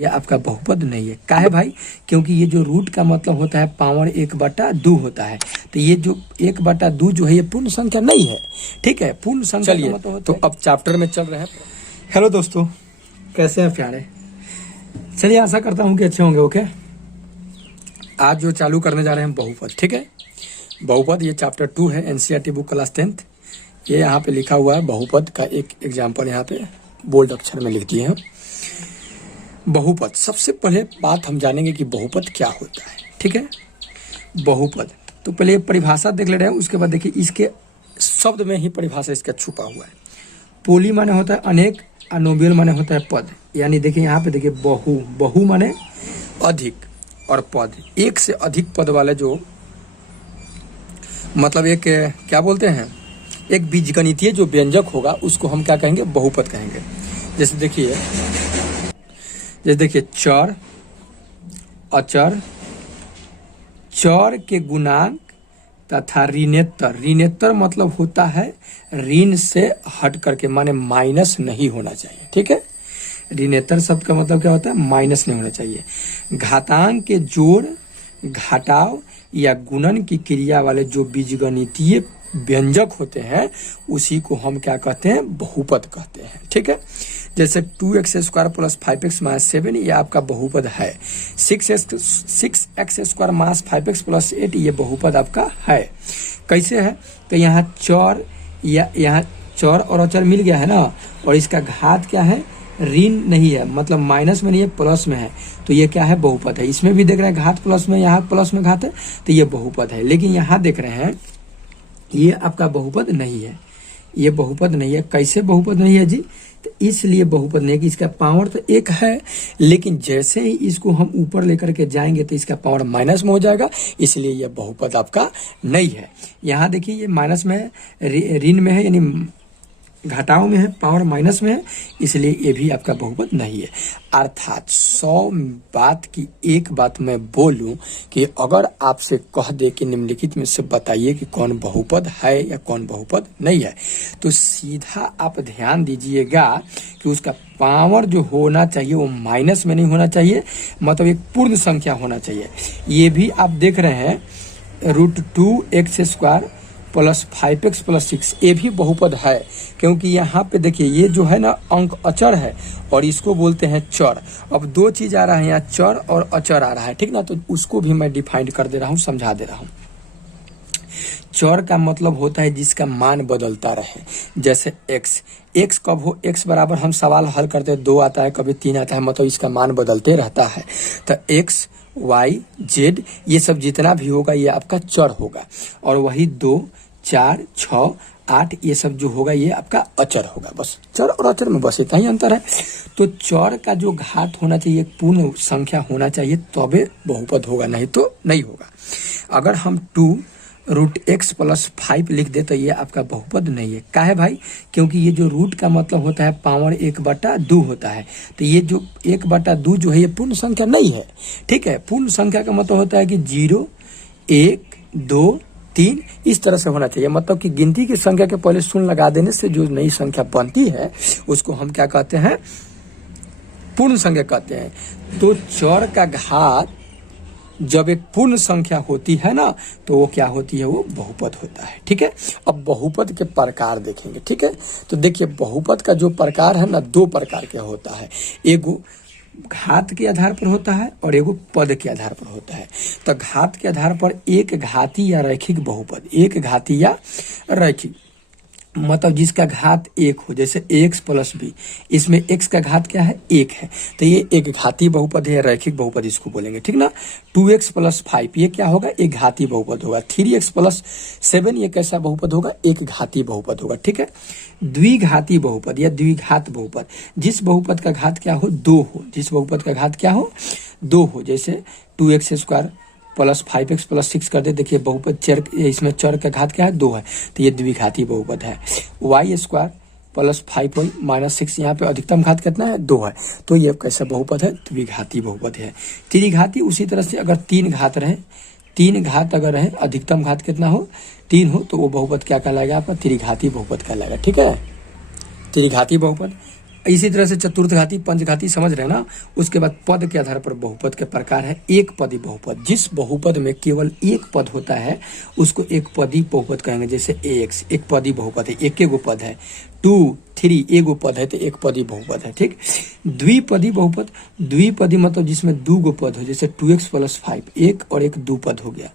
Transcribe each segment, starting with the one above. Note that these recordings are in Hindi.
ये आपका बहुपद नहीं है। काहे भाई? क्योंकि ये जो रूट का मतलब होता है पावर 1/2 होता है, तो ये जो 1/2 जो है ये पूर्ण संख्या नहीं है। ठीक है, पूर्ण संख्या का मतलब होता है। तो अब चैप्टर में चल रहे हैं। हेलो दोस्तों, कैसे हैं प्यारे? चलिए, आशा करता हूँ कि अच्छे होंगे। ओके, आज जो चालू करने जा रहे हैं बहुपद। ठीक है, बहुपद ये चैप्टर 2 है, एनसीईआरटी बुक क्लास 10th। ये यहाँ पे लिखा हुआ है बहुपद का एक एग्जाम्पल, यहाँ पे बोल्ड अक्षर में लिख दिए हैं। बहुपद, सबसे पहले बात हम जानेंगे कि बहुपद क्या होता है। ठीक है, बहुपद तो पहले परिभाषा देख ले रहे हैं, उसके बाद देखिए इसके शब्द में ही परिभाषा इसका छुपा हुआ है। पोली माने होता है अनेक, अनोबियल माने होता है पद। यानी देखिए यहाँ पे देखिए बहु, बहु माने अधिक, और पद एक से अधिक पद वाले जो मतलब एक क्या बोलते हैं, एक बीजगणितीय जो व्यंजक होगा उसको हम क्या कहेंगे, बहुपद कहेंगे। जैसे देखिए चर, अचर, चर के गुणांक तथा ऋणेतर। ऋणेतर मतलब होता है ऋण से हट करके, माने माइनस नहीं होना चाहिए। ठीक है, ऋणेतर शब्द का मतलब क्या होता है, माइनस नहीं होना चाहिए। घातांक के जोड़, घटाव या गुणन की क्रिया वाले जो बीजगणितीय व्यंजक होते हैं उसी को हम क्या कहते हैं, बहुपद कहते हैं। ठीक है, जैसे 2x² + 5x - 7 ये आपका बहुपद है। 6x² - 5x + 8 ये बहुपद आपका है। कैसे है? तो यहाँ चर, या यहाँ चर और अचर मिल गया है ना, और इसका घात क्या है, ऋण नहीं है, मतलब माइनस में नहीं है, प्लस में है, तो ये क्या है, बहुपद है। इसमें भी देख रहे हैं घात प्लस में, यहाँ प्लस में घात है, तो ये बहुपद है। लेकिन यहाँ देख रहे हैं ये आपका बहुपद नहीं है, ये बहुपद नहीं है। कैसे बहुपद नहीं है जी? तो इसलिए बहुपद नहीं है कि इसका पावर तो एक है, लेकिन जैसे ही इसको हम ऊपर लेकर के जाएंगे तो इसका पावर माइनस में हो जाएगा, इसलिए यह बहुपद आपका नहीं है। यहाँ देखिए ये माइनस में है, ऋण में है, यानी घटाव में है, पावर माइनस में है, इसलिए ये भी आपका बहुपद नहीं है। अर्थात 100 बात की एक बात मैं बोलूं कि अगर आपसे कह दे कि निम्नलिखित में से बताइए कि कौन बहुपद है या कौन बहुपद नहीं है, तो सीधा आप ध्यान दीजिएगा कि उसका पावर जो होना चाहिए वो माइनस में नहीं होना चाहिए, मतलब एक पूर्ण संख्या होना चाहिए। ये भी आप देख रहे हैं √2x² + 5x + 6 ये भी बहुपद है, क्योंकि यहाँ पे देखिए ये जो है ना अंक अचर है और इसको बोलते हैं चर। अब दो चीज आ रहा है यहाँ, चर और अचर आ रहा है, ठीक ना, तो उसको भी मैं डिफाइन कर दे रहा हूँ, समझा दे रहा हूँ। चर का मतलब होता है जिसका मान बदलता रहे, जैसे x कब हो, x बराबर हम सवाल हल करते हैं 2 आता है, कभी 3 आता है, मतलब इसका मान बदलते रहता है। तो x, y, z ये सब जितना भी होगा ये आपका चर होगा, और वही 2, 4, 6, 8 ये सब जो होगा ये आपका अचर होगा। बस चर और अचर में बस इतना ही अंतर है। तो चर का जो घात होना चाहिए पूर्ण संख्या होना चाहिए, तबे बहुपद होगा, नहीं तो नहीं होगा। अगर हम 2√x + 5 लिख दे तो ये आपका बहुपद नहीं है। काहे भाई? क्योंकि ये जो रूट का मतलब होता है पावर 1/2 होता है, तो ये जो 1/2 जो है ये पूर्ण संख्या नहीं है। ठीक है, पूर्ण संख्या का मतलब होता है कि 0, 1, 2, 3 इस तरह से होना चाहिए, मतलब कि गिनती की संख्या के पहले शून्य लगा देने से जो नई संख्या बनती है उसको हम क्या कहते हैं, पूर्ण संख्या कहते हैं। तो चर का घात जब एक पूर्ण संख्या होती है ना, तो वो क्या होती है, वो बहुपद होता है। ठीक है, अब बहुपद के प्रकार देखेंगे। ठीक है, तो देखिए बहुपद का जो प्रकार है ना, 2 प्रकार के होता है, एगो घात के आधार पर होता है और एगो पद के आधार पर होता है। तो घात के आधार पर एक घाती या रैखिक बहुपद, एक घाती या रैखिक मतलब जिसका घात 1 हो, जैसे x + b, इसमें x का घात क्या है, 1 है, तो ये एक घाती बहुपद है, रैखिक बहुपद इसको बोलेंगे। ठीक ना। 2x + 5 ये क्या होगा, एक घाती बहुपद होगा। 3x + 7 ये कैसा बहुपद होगा, एक घाती बहुपद होगा। ठीक है, द्विघाती बहुपद या द्विघात बहुपद, जिस बहुपद का घात क्या हो, 2 हो, जिस बहुपद का घात क्या हो, 2 हो, जैसे 2x² + 5x + 6 कर दे, देखिए बहुपद चर, इसमें चर का घात क्या है, 2 है, तो ये द्विघाती बहुपद है। y² + 5 - 6 यहाँ पे अधिकतम घात कितना है, 2 है, तो ये कैसा बहुपद है, द्विघाती बहुपद है। त्रिघाती उसी तरह से अगर 3 घात रहे, 3 घात अगर रहे, अधिकतम घात कितना हो, 3 हो, तो वो बहुपद क्या कहलाएगा आपका, त्रिघाती बहुपद कहलाएगा। ठीक है, त्रिघाती बहुपद। इसी तरह से चतुर्थघाती, पंचघाती समझ रहे हैं ना। उसके बाद पद के आधार पर बहुपद के प्रकार है। एक पदी बहुपद, जिस बहुपद में केवल एक पद होता है उसको एक पदी बहुपद कहेंगे। जैसे एक्स एक पदी बहुपद है, एक गो पद है। 2 3 एगो पद है तो एक पदी बहुपद है। ठीक। द्विपदी बहुपद, द्विपदी मतलब जिसमें 2 गो पद हो, जैसे 2x + 5, एक और एक 2 पद हो गया।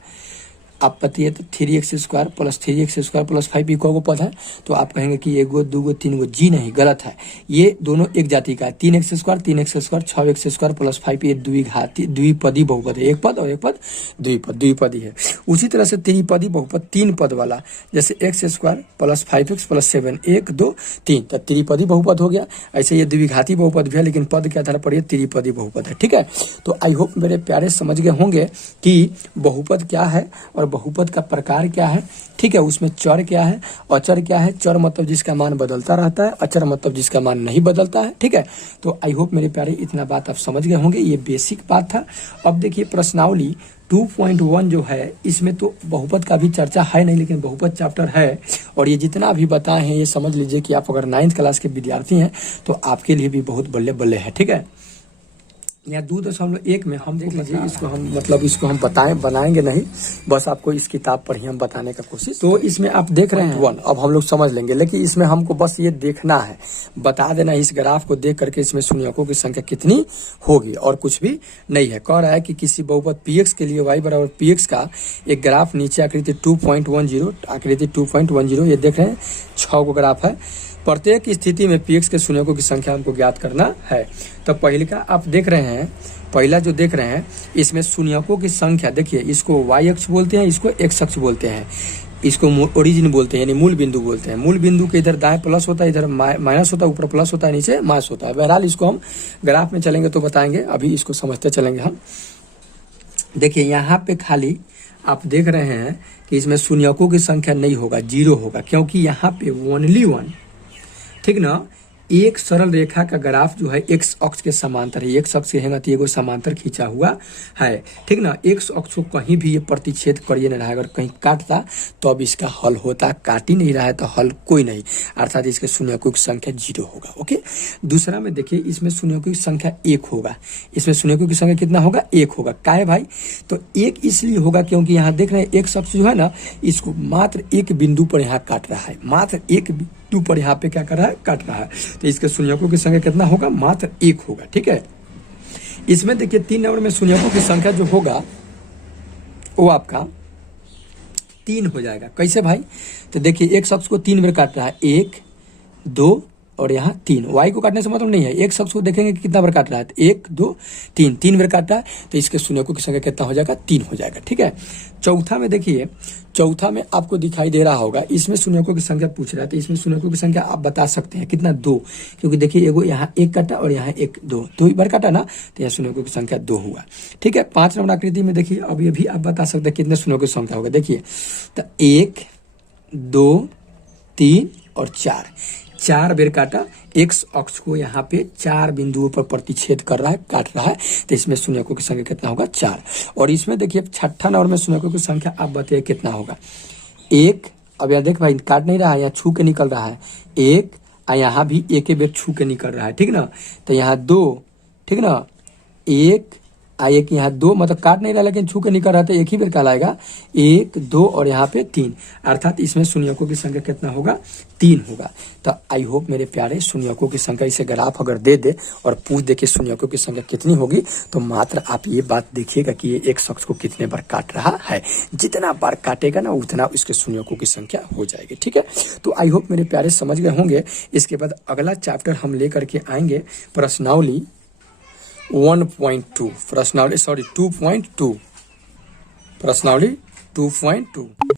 आप पतिए तो 3x² + 3x² + 5 भी को पद है, तो आप कहेंगे कि एगो 2 गो 3 गो। जी नहीं, गलत है। ये दोनों एक जाति का है। 3x² 6x² + 5 ये द्विपदी बहुपद है। एक पद और एक पद द्विपदी है। उसी तरह से त्रिपदी बहुपद, 3 पद वाला, जैसे x² + 5x + 7 1 2 3, तो त्रिपदी बहुपद हो गया। ऐसे ये द्विघाती बहुपद भी है, लेकिन पद के आधार पर ये त्रिपदी बहुपद है। ठीक है, तो आई होप मेरे प्यारे समझ गए होंगे कि बहुपद क्या है और बहुपद का प्रकार क्या है। ठीक है, उसमें चर क्या है, अचर क्या है। चर मतलब जिसका मान बदलता रहता है, अचर मतलब जिसका मान नहीं बदलता है। ठीक है, तो आई होप मेरे प्यारे इतना बात आप समझ गए होंगे। ये बेसिक बात था। अब देखिए प्रश्नावली 2.1 जो है, इसमें तो बहुपद का भी चर्चा है नहीं, लेकिन बहुपद चैप्टर है। और ये जितना भी बताए हैं ये समझ लीजिए कि आप अगर 9th क्लास के विद्यार्थी हैं तो आपके लिए भी बहुत बल्ले बल्ले है। ठीक है, यहाँ 2.1 में हम देख लीजिए, इसको हम मतलब इसको हम बनाएंगे नहीं, बस आपको इस किताब पर ही हम बताने का कोशिश। तो इसमें आप देख रहे हैं 1, अब हम लोग समझ लेंगे, लेकिन इसमें हमको बस ये देखना है, बता देना इस ग्राफ को देख करके इसमें शून्यकों की संख्या कितनी होगी, और कुछ भी नहीं है। कह रहा है कि किसी बहुपद px के लिए y = px का एक ग्राफ नीचे आकृति 2.10, आकृति 2.10 ये देख रहे हैं 6 गो ग्राफ है। प्रत्येक स्थिति में px के शून्यकों की संख्या हमको ज्ञात करना है। तो पहले का आप देख रहे हैं, पहला जो देख रहे हैं इसमें शून्यकों की संख्या देखिए, इसको y अक्ष बोलते हैं, इसको x अक्ष बोलते हैं, इसको ओरिजिन बोलते हैं, यानी मूल बिंदु बोलते हैं। मूल बिंदु के इधर दाएं प्लस होता है, इधर माइनस होता है, ऊपर प्लस होता है, नीचे माइनस होता है। बहरहाल इसको हम ग्राफ में चलेंगे तो बताएंगे, अभी इसको समझते चलेंगे हम। देखिए यहाँ पे खाली आप देख रहे हैं कि इसमें शून्यकों की संख्या नहीं होगा, 0 होगा, क्योंकि यहाँ पे ओनली 1, ठीक ना, एक सरल रेखा का ग्राफ जो है एक्स अक्ष के समांतर है। एक्स अक्ष है तो ये समांतर खींचा हुआ है, ठीक ना। एक्स अक्ष को कहीं भी ये प्रतिच्छेद करिए नहीं रहा है, अगर कहीं काटता तो अब इसका हल होता, काट ही नहीं रहा है तो हल कोई नहीं, अर्थात इसके शून्यकों की संख्या 0 होगा। ओके, दूसरा में देखिए इसमें शून्यकों की संख्या 1 होगा। इसमें शून्यकों की संख्या कितना होगा? 1 होगा। का है भाई? तो 1 इसलिए होगा क्योंकि यहाँ देख रहे हैं एक्स अक्ष जो है ना, इसको मात्र एक बिंदु पर यहाँ काट रहा है, मात्र एक बिंदु पर यहाँ पे क्या कर रहा है? काट रहा है। तो इसके शून्यकों की संख्या कितना होगा? मात्र 1 होगा। ठीक है, इसमें देखिए 3 नंबर में शून्यकों की संख्या जो होगा वो आपका 3 हो जाएगा। कैसे भाई? तो देखिए एक शख्स को 3 बार काट रहा है, 1 2 और यहाँ 3। वाई को काटने से मतलब नहीं है, एक शख्स को देखेंगे कि कितना बार काट रहा है, 1 2 3, 3 बार काट रहा है, तो इसके शून्यकों की संख्या कितना हो जाएगा? 3 हो जाएगा। ठीक है, चौथा में देखिए, चौथा में आपको दिखाई दे रहा होगा, इसमें शून्यकों की संख्या पूछ रहा है, तो इसमें शून्यकों की संख्या आप बता सकते हैं कितना? 2, क्योंकि देखिए एगो यहाँ 1 काटा और यहाँ 1 2 बार काटा ना, तो यहाँ शून्यकों की संख्या 2 हुआ। ठीक है, 5 नंबर आकृति में देखिए, अभी अभी आप बता सकते हैं कितने शून्यकों की संख्या होगा। देखिए तो 1 2 3 और 4 बेर काटा, एक्स अक्ष को यहाँ पे 4 बिंदुओं पर प्रतिच्छेद कर रहा है, काट रहा है, तो इसमें शून्यकों की संख्या कितना होगा? 4। और इसमें देखिए छठा नंबर में शून्यकों की संख्या आप बताइए कितना होगा? 1, अब यहाँ देख भाई काट नहीं रहा है, यहाँ छू के निकल रहा है, 1, यहाँ भी एक बेर छू के निकल रहा है, ठीक ना। तो यहाँ 2, ठीक ना, 1 एक यहाँ 2, मतलब काट नहीं रहा लेकिन छू के निकल रहा, तो एक ही बेर कहलाएगा, 1 2 और यहाँ पे 3, अर्थात इसमें शून्यकों की संख्या कितना होगा? 3 होगा। तो आई होप मेरे प्यारे शून्यकों की संख्या, इसे ग्राफ अगर दे दे और पूछ दे कि शून्यकों की संख्या कितनी होगी, तो मात्र आप ये बात देखिएगा कि ये एक शख्स को कितने बार काट रहा है, जितना बार काटेगा ना उतना उसके शून्यकों की संख्या हो जाएगी। ठीक है, तो आई होप मेरे प्यारे समझ गए होंगे। इसके बाद अगला चैप्टर हम लेकर के आएंगे प्रश्नावली 1.2, प्रश्नावली 2.2, प्रश्नावली 2.2।